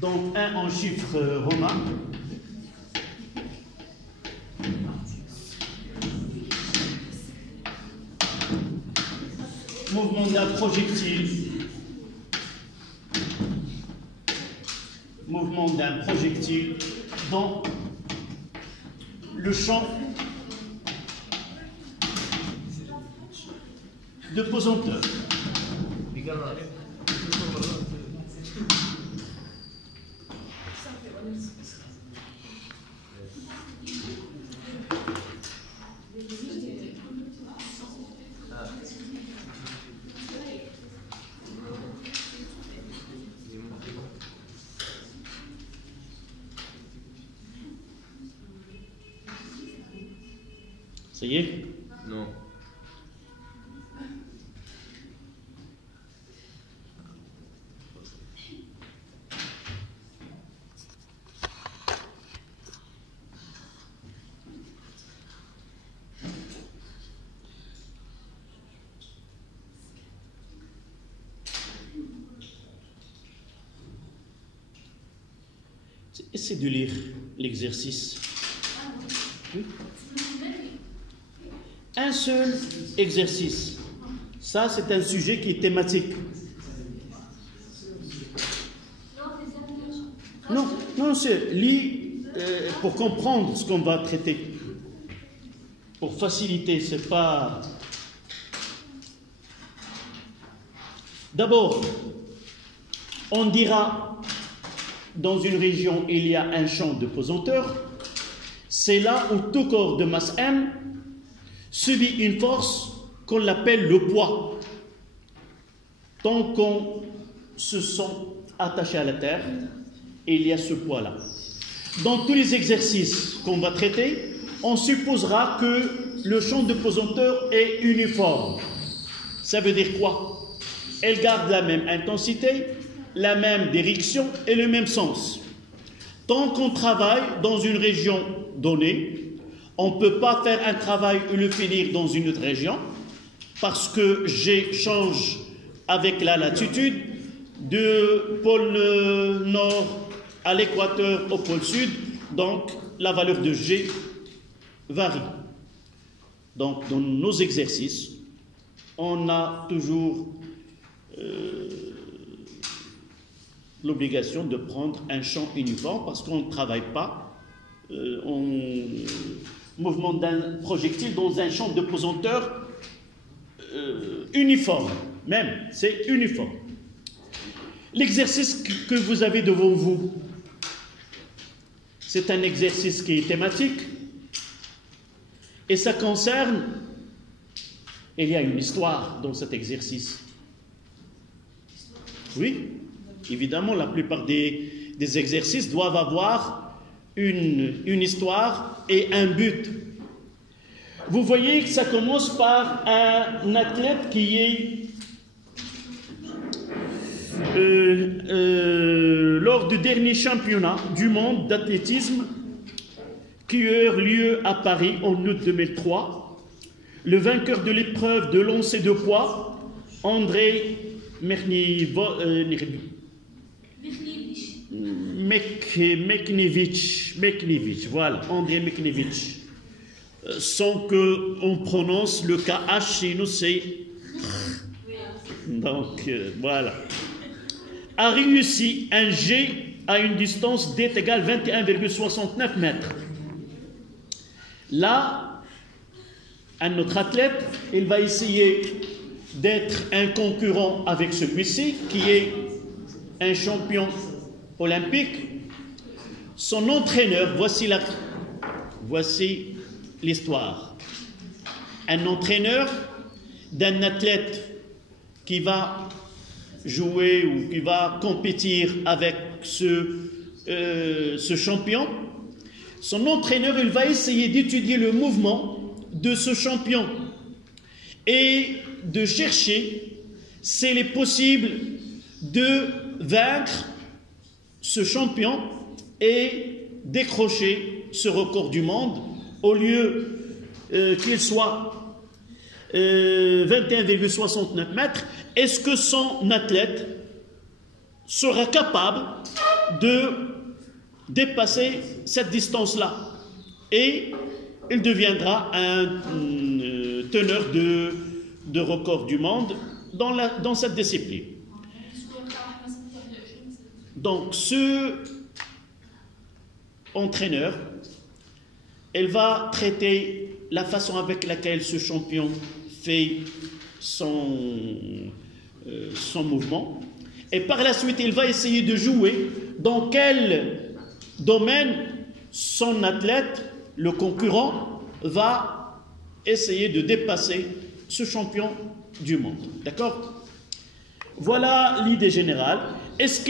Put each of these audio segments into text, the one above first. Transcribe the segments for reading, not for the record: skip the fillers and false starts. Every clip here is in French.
Donc 1 en chiffre romain. Mouvement d'un projectile. Mouvement d'un projectile dans le champ de pesanteur. Ça y est? Non. Essayez de lire l'exercice. Oui. Un seul exercice. Ça, c'est un sujet qui est thématique. Non, non, c'est lit pour comprendre ce qu'on va traiter. Pour faciliter, c'est pas. D'abord, on dira dans une région il y a un champ de pesanteur. C'est là où tout corps de masse M subit une force qu'on appelle le poids. Tant qu'on se sent attaché à la terre, il y a ce poids-là. Dans tous les exercices qu'on va traiter, on supposera que le champ de pesanteur est uniforme. Ça veut dire quoi? Elle garde la même intensité, la même direction et le même sens. Tant qu'on travaille dans une région donnée, on ne peut pas faire un travail et le finir dans une autre région parce que G change avec la latitude de pôle nord à l'équateur au pôle sud, donc la valeur de G varie. Donc dans nos exercices, on a toujours l'obligation de prendre un champ uniforme parce qu'on ne travaille pas en mouvement d'un projectile dans un champ de pesanteur uniforme. Même, c'est uniforme. L'exercice que vous avez devant vous, c'est un exercice qui est thématique et ça concerne, il y a une histoire dans cet exercice. Oui, évidemment, la plupart des exercices doivent avoir une histoire et un but. Vous voyez que ça commence par un athlète qui est lors du dernier championnat du monde d'athlétisme qui a eu lieu à Paris en août 2003. Le vainqueur de l'épreuve de lancer de poids, André Meknevich, voilà, André Meknevich. Sans qu'on prononce le KH chez nous, c'est. Donc, voilà. A réussi un G à une distance D égale 21,69 mètres. Là, un autre athlète, il va essayer d'être un concurrent avec celui-ci, qui est un champion olympique. Son entraîneur, voici l'histoire. Un entraîneur d'un athlète qui va jouer ou qui va compétir avec ce champion, son entraîneur, il va essayer d'étudier le mouvement de ce champion et de chercher s'il est possible de vaincre ce champion et décrocher ce record du monde au lieu qu'il soit 21,69 mètres. Est-ce que son athlète sera capable de dépasser cette distance-là. Et il deviendra un teneur de record du monde dans cette discipline. Donc, ce entraîneur, elle va traiter la façon avec laquelle ce champion fait son mouvement. Et par la suite, il va essayer de jouer dans quel domaine son athlète, le concurrent, va essayer de dépasser ce champion du monde. D'accord? Voilà l'idée générale. Est-ce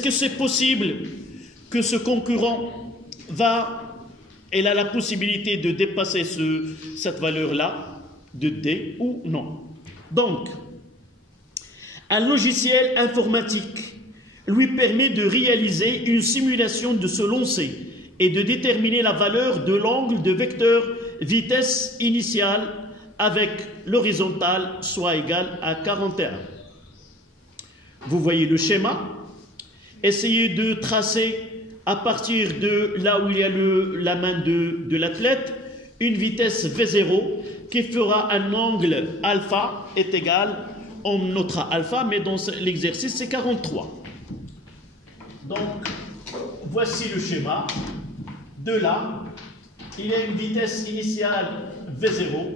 que c'est possible que ce concurrent elle a la possibilité de dépasser cette valeur-là de D ou non? Donc, un logiciel informatique lui permet de réaliser une simulation de ce lancer et de déterminer la valeur de l'angle de vecteur vitesse initiale avec l'horizontale soit égale à 41. Vous voyez le schéma. Essayez de tracer à partir de là où il y a la main de l'athlète une vitesse V0 qui fera un angle alpha est égal, on notera alpha, mais dans l'exercice c'est 43. Donc voici le schéma. De là, il y a une vitesse initiale V0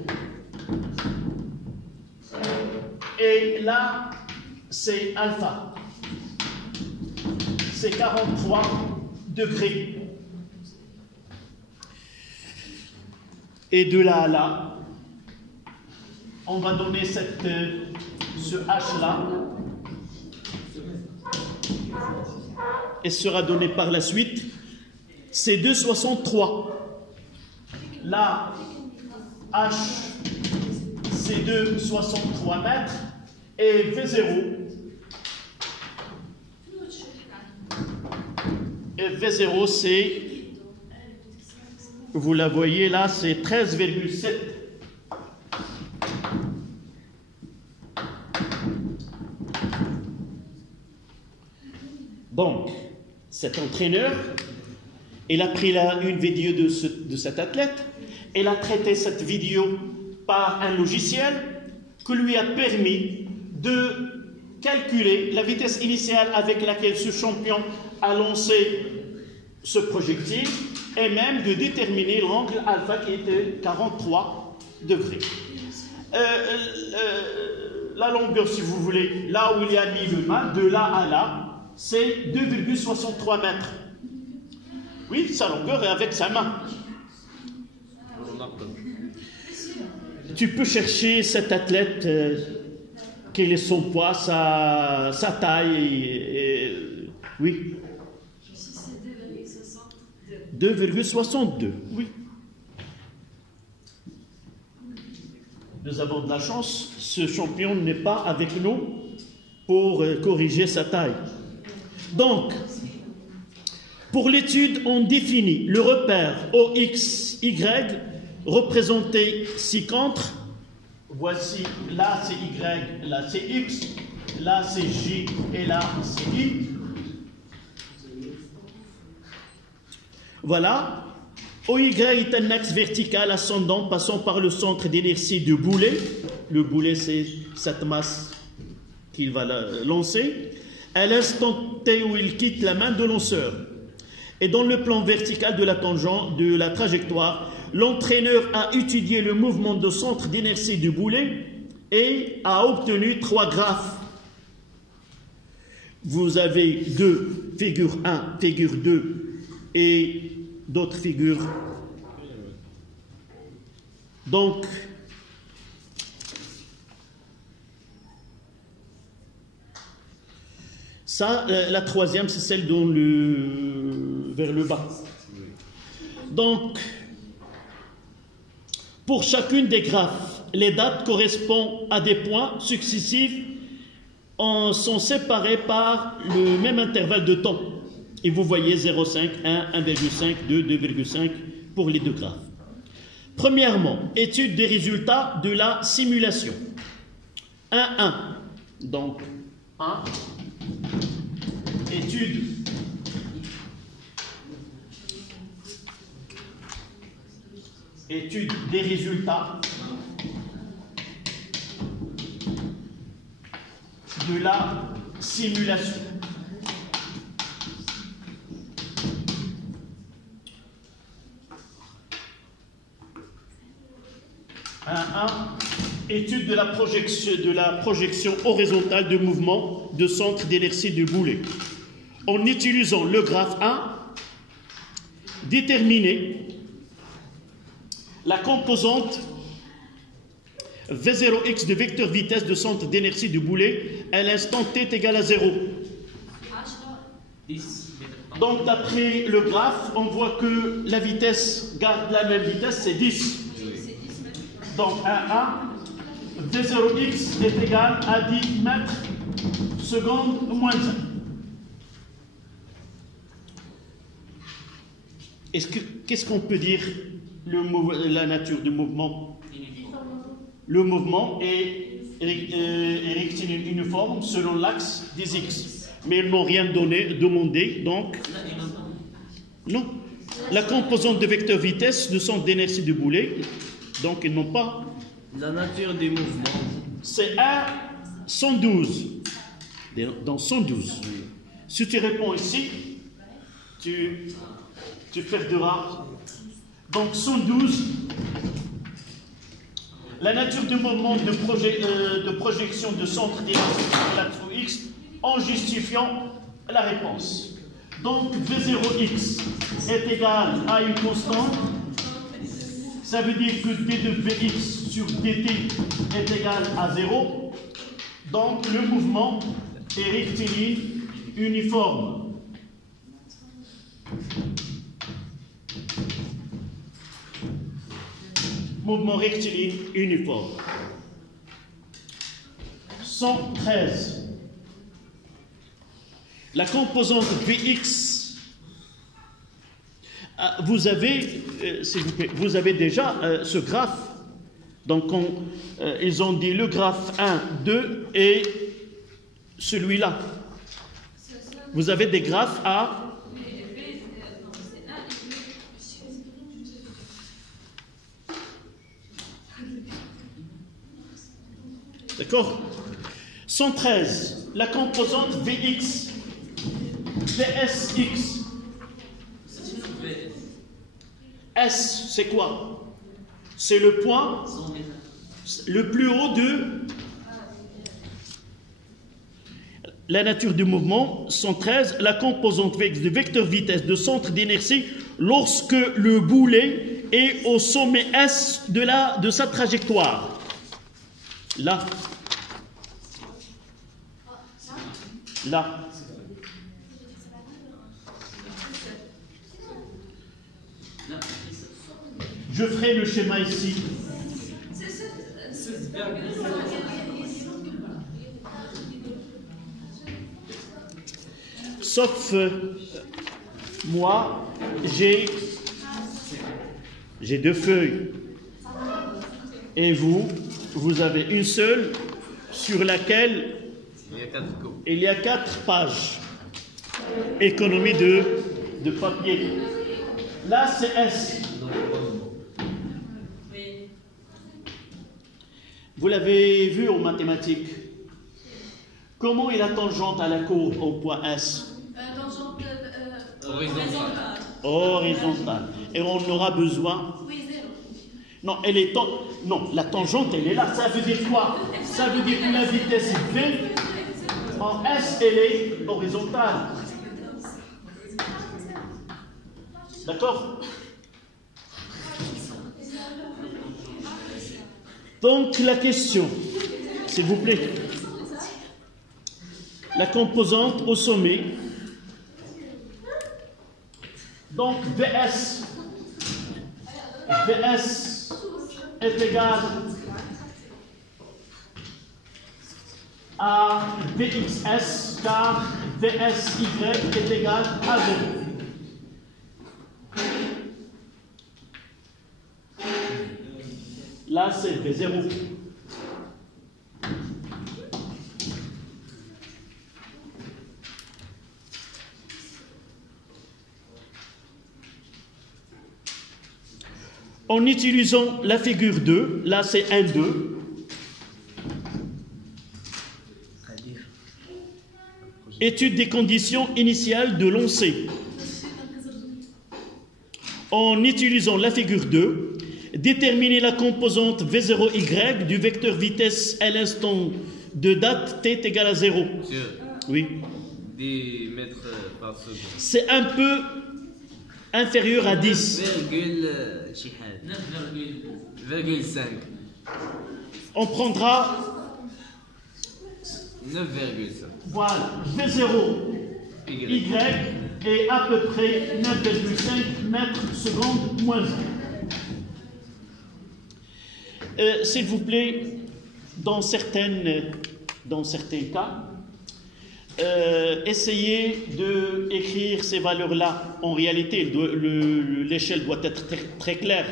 et là c'est alpha, c'est 43 degrés. Et de là à là, on va donner ce H là, et sera donné par la suite, c'est 2,63. Là, H, c'est 2,63 mètres, et V0, c'est, vous la voyez là, c'est 13,7. Donc, cet entraîneur, il a pris une vidéo de cet athlète, il a traité cette vidéo par un logiciel qui lui a permis de calculer la vitesse initiale avec laquelle ce champion a lancé ce projectile et même de déterminer l'angle alpha qui était 43 degrés. La longueur, si vous voulez, là où il y a mis le main, de là à là, c'est 2,63 mètres. Oui, sa longueur est avec sa main. Tu peux chercher cet athlète, quel est son poids, sa taille, oui. 2,62, oui. Nous avons de la chance, ce champion n'est pas avec nous pour corriger sa taille. Donc, pour l'étude, on définit le repère OXY représenté ci-contre. Voici, là c'est Y, là c'est X, là c'est J et là c'est Y. Voilà. OY est un axe vertical ascendant passant par le centre d'inertie du boulet. Le boulet, c'est cette masse qu'il va lancer. À l'instant T où il quitte la main de lanceur. Et dans le plan vertical de la tangente de la trajectoire, l'entraîneur a étudié le mouvement de centre d'inertie du boulet et a obtenu 3 graphes. Vous avez deux, figure 1, figure 2 et d'autres figures. Donc, ça, la troisième, c'est celle vers le bas. Donc, pour chacune des graphes, les dates correspondent à des points successifs sont séparés par le même intervalle de temps. Et vous voyez 0,5, 1, 1,5, 2, 2,5 pour les deux graphes. Premièrement, étude des résultats de la simulation. 1, 1. Donc, 1. Et Étude des résultats de la simulation. Étude de la projection horizontale de mouvement de centre d'inertie de boulet. En utilisant le graphe 1, déterminer la composante V0x de vecteur vitesse de centre d'inertie du boulet à l'instant t est égal à 0. Donc d'après le graphe, on voit que la vitesse garde la même vitesse, c'est 10. Donc 1, V0x est égal à 10 mètres seconde moins 1. Qu'est-ce qu'on peut dire la nature du mouvement? Le mouvement est rectiligne uniforme selon l'axe des x. Mais ils n'ont rien demandé, donc non. La composante de vecteur vitesse de centre d'inertie du boulet, donc ils n'ont pas. La nature du mouvement. C'est 112. Dans 112. Si tu réponds ici, tu perderas. Donc 112. La nature du mouvement de projection de centre d'inertie sur l'axe x en justifiant la réponse. Donc V0x est égal à une constante. Ça veut dire que d de Vx sur dt est égal à 0. Donc le mouvement est rectiligne uniforme. Mouvement rectiligne uniforme. 113. La composante Vx, vous avez, s'il vous plaît, vous avez déjà ce graphe. Donc ils ont dit le graphe 1, 2 et celui-là. Vous avez des graphes à... D'accord? 113. La composante Vx. Vsx. S, c'est quoi? C'est le point le plus haut de la nature du mouvement. 113. La composante Vx de vecteur vitesse de centre d'inertie lorsque le boulet est au sommet S de sa trajectoire. Là. Là. Je ferai le schéma ici. Sauf moi, j'ai deux feuilles. Et vous avez une seule sur laquelle il y a 4 pages. Économie de papier. Là, c'est S. Vous l'avez vu en mathématiques. Comment est la tangente à la courbe au point S? Tangente Horizontale. Horizontale. Et on aura besoin... Oui, 0. Non, non, la tangente, elle est là. Ça veut dire quoi? Ça veut dire que la vitesse V, en S, elle est horizontale. D'accord? Donc, la question, s'il vous plaît. La composante au sommet. Donc, Vs est égal à Vxs, car Vsy est égal à 0. Là, c'est V0. en utilisant la figure 2, là c'est 1, 2. Étude des conditions initiales de lancer. En utilisant la figure 2, déterminer la composante V0Y du vecteur vitesse à l'instant de date t est égal à 0. Monsieur, Oui. 10 mètres par seconde. C'est un peu inférieur à 10. 9,5. On prendra, 9,5. voilà, V0 Y est à peu près 9,5 mètres secondes moins 1. S'il vous plaît, dans certains cas, essayez d'écrire ces valeurs-là. En réalité, l'échelle doit être très claire,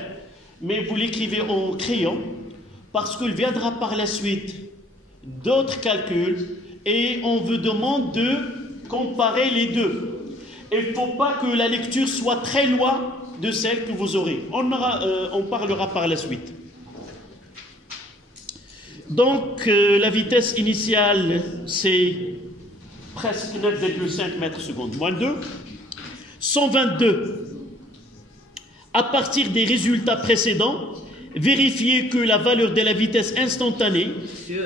mais vous l'écrivez en crayon, parce qu'il viendra par la suite d'autres calculs, et on vous demande de comparer les deux. Il ne faut pas que la lecture soit très loin de celle que vous aurez. On parlera par la suite. Donc, la vitesse initiale, c'est presque 9,5 mètres secondes, moins 2. 122. À partir des résultats précédents, vérifiez que la valeur de la vitesse instantanée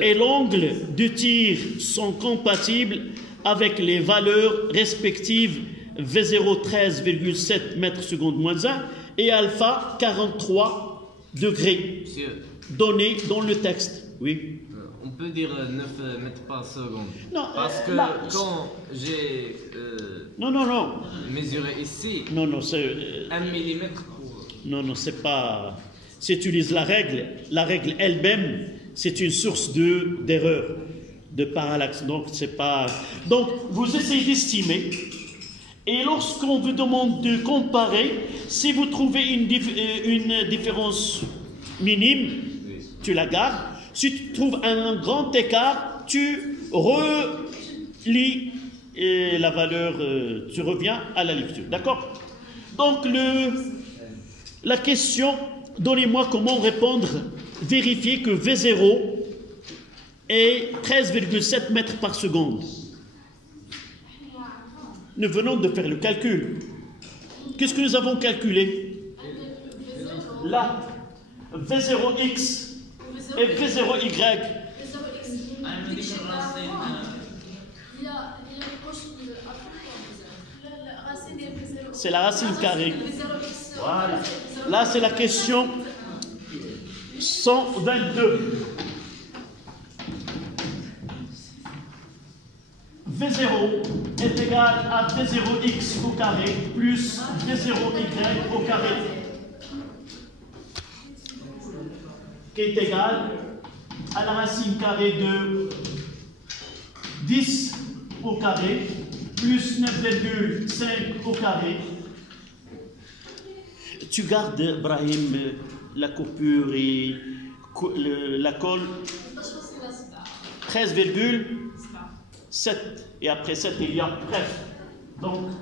et l'angle de tir sont compatibles avec les valeurs respectives V0 13,7 mètres secondes moins 1 et alpha 43 degrés donnés dans le texte. Oui. On peut dire 9 mètres par seconde. Non, parce que là, quand j'ai non. mesuré ici, Non, c'est 1 millimètre pour... Non, c'est pas. Si tu utilises la règle elle-même, c'est une source d'erreur, de parallaxe. Donc, c'est pas. Donc, vous essayez d'estimer. Et lorsqu'on vous demande de comparer, si vous trouvez une différence minime, tu la gardes. Si tu trouves un grand écart, tu relis la valeur, tu reviens à la lecture. D'accord? Donc, la question, donnez-moi comment répondre, vérifier que V0 est 13,7 mètres par seconde. Nous venons de faire le calcul. Qu'est-ce que nous avons calculé? Là, V0x et V0y. C'est la racine carrée. Voilà. Là, c'est la question 122. V0 est égal à V0x au carré plus V0y au carré, qui est égal à la racine carrée de 10 au carré plus 9,5 au carré. Tu gardes, Brahim, la coupure et la colle 13,7. Et après 7, il y a presque. Donc,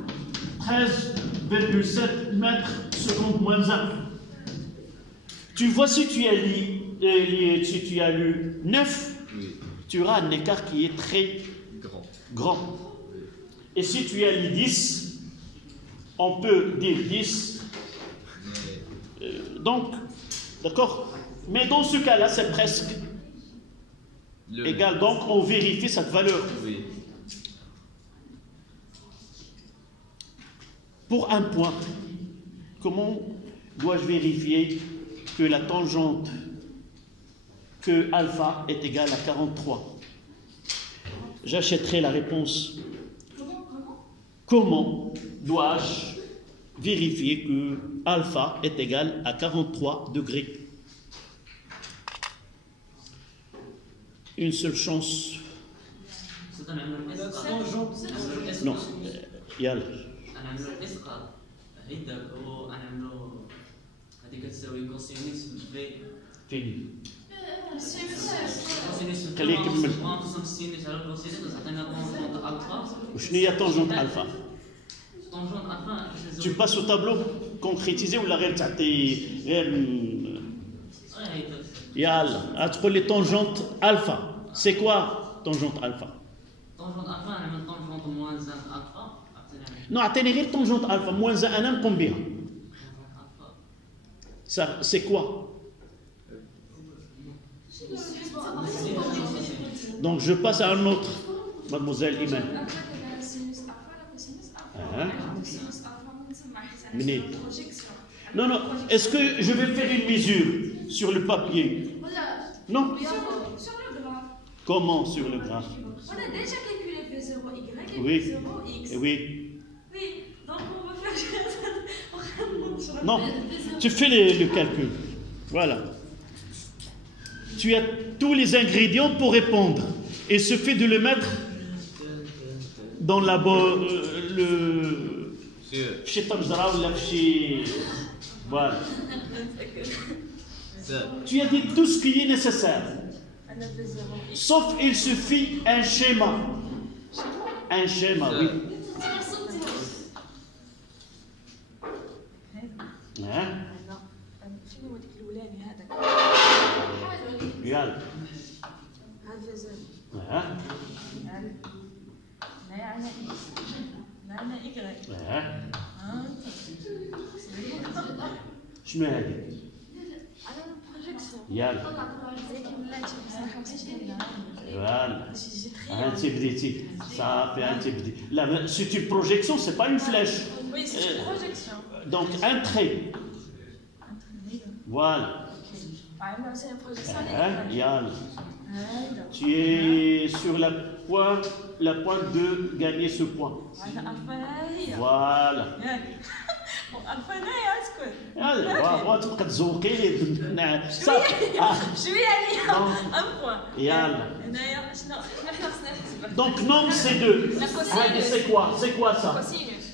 13,7 mètres secondes moins 1. Tu vois, si tu as lu 9, tu auras un écart qui est très grand. Et si tu as lu 10, on peut dire 10. Donc, d'accord? Mais dans ce cas-là, c'est presque égal. Donc, on vérifie cette valeur. Oui. Pour un point, comment dois-je vérifier que la tangente, que alpha est égale à 43? J'achèterai la réponse. Comment dois-je vérifier que alpha est égal à 43 degrés? Une seule chance. Non, يلا. نعملوا الاسقاط هيدا ونعملوا هذيك تساوي كوسينوس في فين؟ كوسينوس خليه يكمل. نقسم السينوس على الكوسينوس تعطينا طونجونت الفا. وشنو هي طونجونت الفا؟ طونجونت الفا Tu passes au tableau? concrétiser ou la هيدا entre les tangentes alpha. C'est quoi tangente alpha? طونجونت الفا انا من طونجونت موان زان الفا Non, attendez, غير tangente alpha moins 1 نقوم بها. Ça, c'est quoi? Donc je passe à un autre, mademoiselle Iman. Non, non, est-ce que je vais faire une mesure sur le papier? Non. Sur le graphe. Comment sur le graphe? On a déjà calculé V0Y et Oui. V0X. Oui. Oui, donc on va faire Non, tu fais le calcul. Voilà. Tu as tous les ingrédients pour répondre. Et il suffit de le mettre dans la Voilà. Tu as dit tout ce qui est nécessaire. Sauf il suffit un schéma. Un schéma, oui. Hein? يلا ها شنو هذه؟ يلا فوالا انت بديتي صافي انت بديتي لا سي une projection c'est pas une flèche. Oui, c'est une projection. Donc un trait. Voilà. C'est une projection. Yalla. Tu es sur la pointe de gagner ce point. Voilà. يلا تبقى تزوقي لي صافي شويه عليا ان بوان يلا هنايا شنو حنا خصنا نحسبها donc nombre c'est 2 c'est quoi ça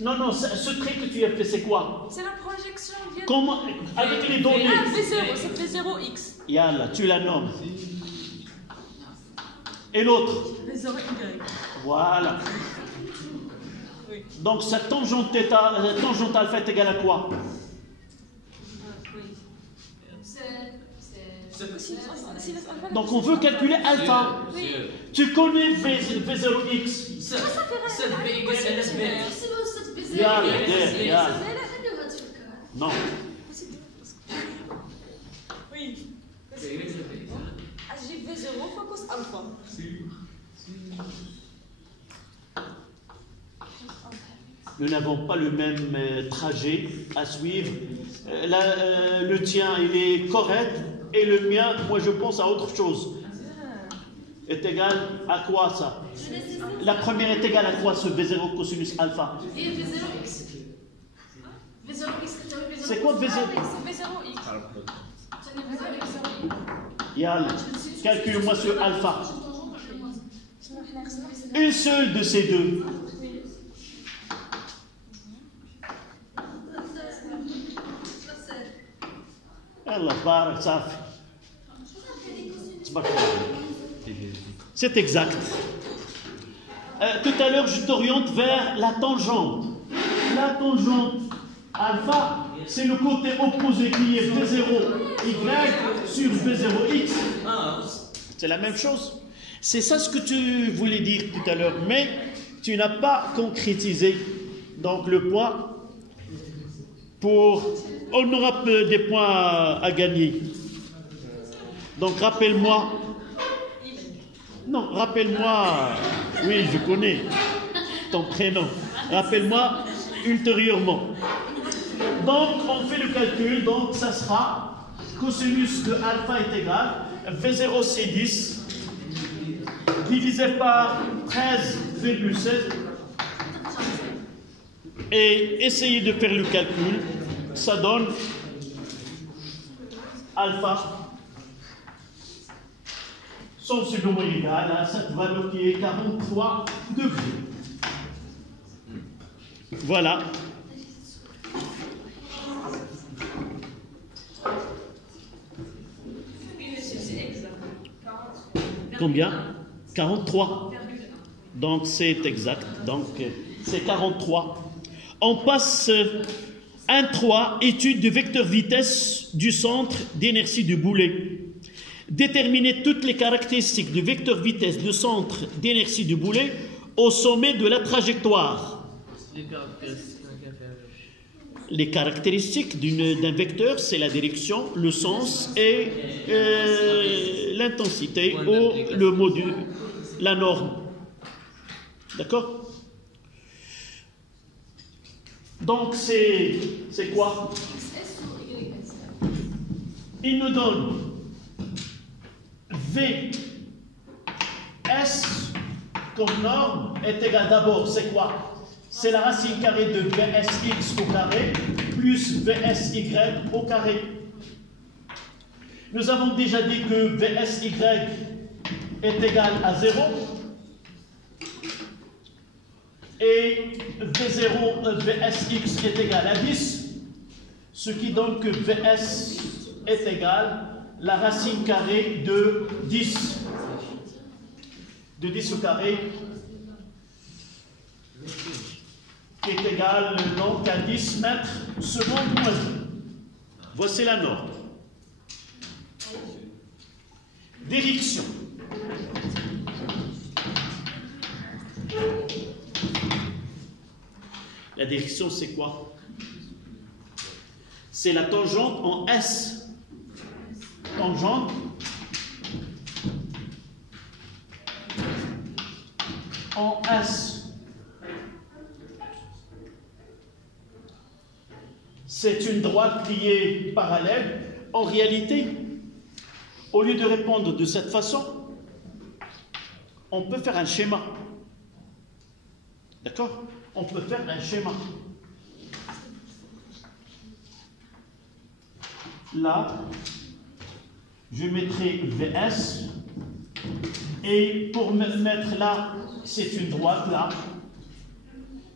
non ce trait que tu as fait c'est quoi c'est la projection comment avec les données V0 c'est V0X yalla tu la nommes et l'autre V0Y voilà donc cette tangente alpha est égale à quoi? Donc on veut calculer alpha. Oui. Tu connais V0x. Non. Oui. J'ai V0 focus alpha. Nous n'avons pas le même trajet à suivre. Le tien, il est correct. Et le mien, moi je pense à autre chose. Est égal à quoi ça? La première est égale à quoi ce V0 cosinus alpha? C'est quoi V0? V0X. Yalla, calcule-moi ce alpha. Une seule de ces deux. Allah barak safi. C'est exact. Tout à l'heure, je t'oriente vers la tangente. La tangente alpha, c'est le côté opposé qui est V0Y sur V0X. C'est la même chose. C'est ça ce que tu voulais dire tout à l'heure, mais tu n'as pas concrétisé donc le point pour... On aura des points à gagner. Donc rappelle-moi. Non, rappelle-moi. Oui, je connais ton prénom. Rappelle-moi ultérieurement. Donc on fait le calcul. Donc ça sera cosinus de alpha est égal V0 c'est 10 divisé par 13,7 et essayez de faire le calcul. Ça donne alpha sensiblement égal à cette valeur qui est 43 degrés. Voilà. Combien? 43. Donc c'est exact. Donc c'est 43. On passe 1.3, étude du vecteur vitesse du centre d'inertie du boulet. Déterminer toutes les caractéristiques du vecteur vitesse du centre d'inertie du boulet au sommet de la trajectoire. Les caractéristiques d'un vecteur, c'est la direction, le sens et l'intensité ou le module, la norme. D'accord? Donc c'est quoi? Il nous donne Vs comme norme est égal d'abord, c'est quoi? C'est la racine carrée de Vsx au carré plus Vsy au carré. Nous avons déjà dit que Vsy est égal à 0 et Vsx est égal à 10, ce qui donne que Vs est égal à la racine carrée de 10. De 10 au carré qui est égal donc à 10 mètres secondes moins 1. Voici la norme. Direction. La direction, c'est quoi? C'est la tangente en S. Tangente en S. C'est une droite qui est parallèle. En réalité, au lieu de répondre de cette façon, on peut faire un schéma. D'accord? On peut faire un schéma. Là, je mettrai Vs. Et pour me mettre là, c'est une droite là,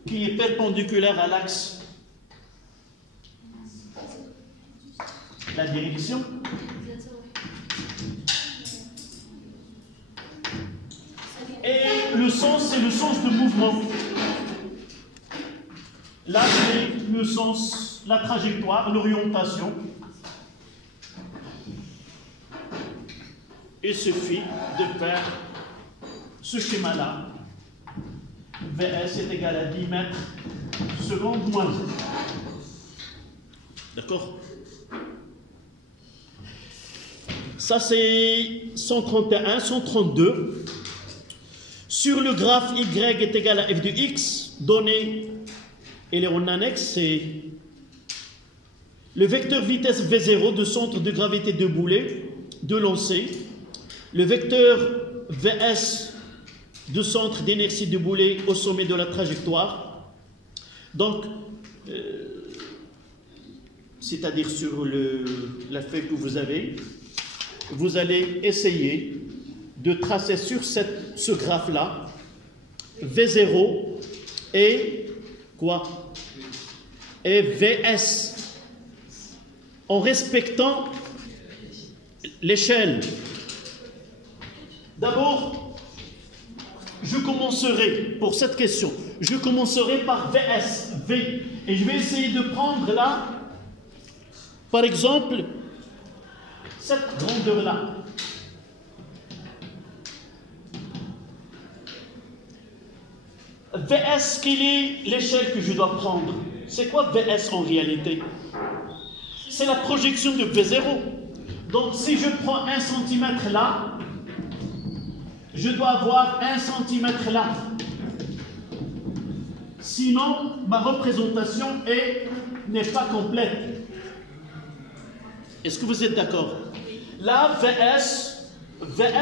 qui est perpendiculaire à l'axe. La direction. Et le sens, c'est le sens de mouvement. Là, c'est le sens, la trajectoire, l'orientation. Il suffit de faire ce schéma-là. Vs est égal à 10 mètres secondes moins 1. D'accord? Ça, c'est 131, 132. Sur le graphe y est égal à f de x, donné, et en annexe, c'est le vecteur vitesse V0 de centre de gravité de boulet, de lancer, le vecteur Vs de centre d'inertie de boulet au sommet de la trajectoire. Donc, c'est-à-dire sur la feuille que vous avez, vous allez essayer de tracer sur ce graphe-là V0 et quoi? Et Vs en respectant l'échelle. D'abord, je commencerai, pour cette question, je commencerai par Vs, V, et je vais essayer de prendre là, par exemple, cette grandeur-là. Vs, quelle est l'échelle que je dois prendre? C'est quoi Vs en réalité? C'est la projection de V0. Donc si je prends 1 cm là, je dois avoir 1 cm là. Sinon, ma représentation n'est pas complète. Est-ce que vous êtes d'accord? Là, Vs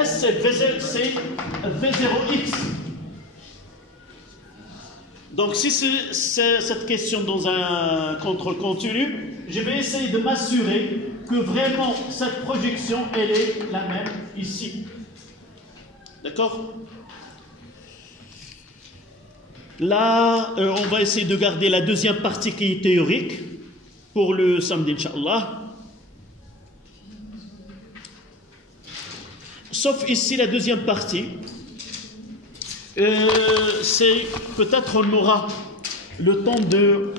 c'est V0x. Donc si c'est cette question dans un contrôle continu, je vais essayer de m'assurer que vraiment cette projection, elle est la même ici. D'accord? Là, on va essayer de garder la deuxième partie qui est théorique pour le samedi, Inch'Allah. Sauf ici la deuxième partie. C'est peut-être on aura le temps de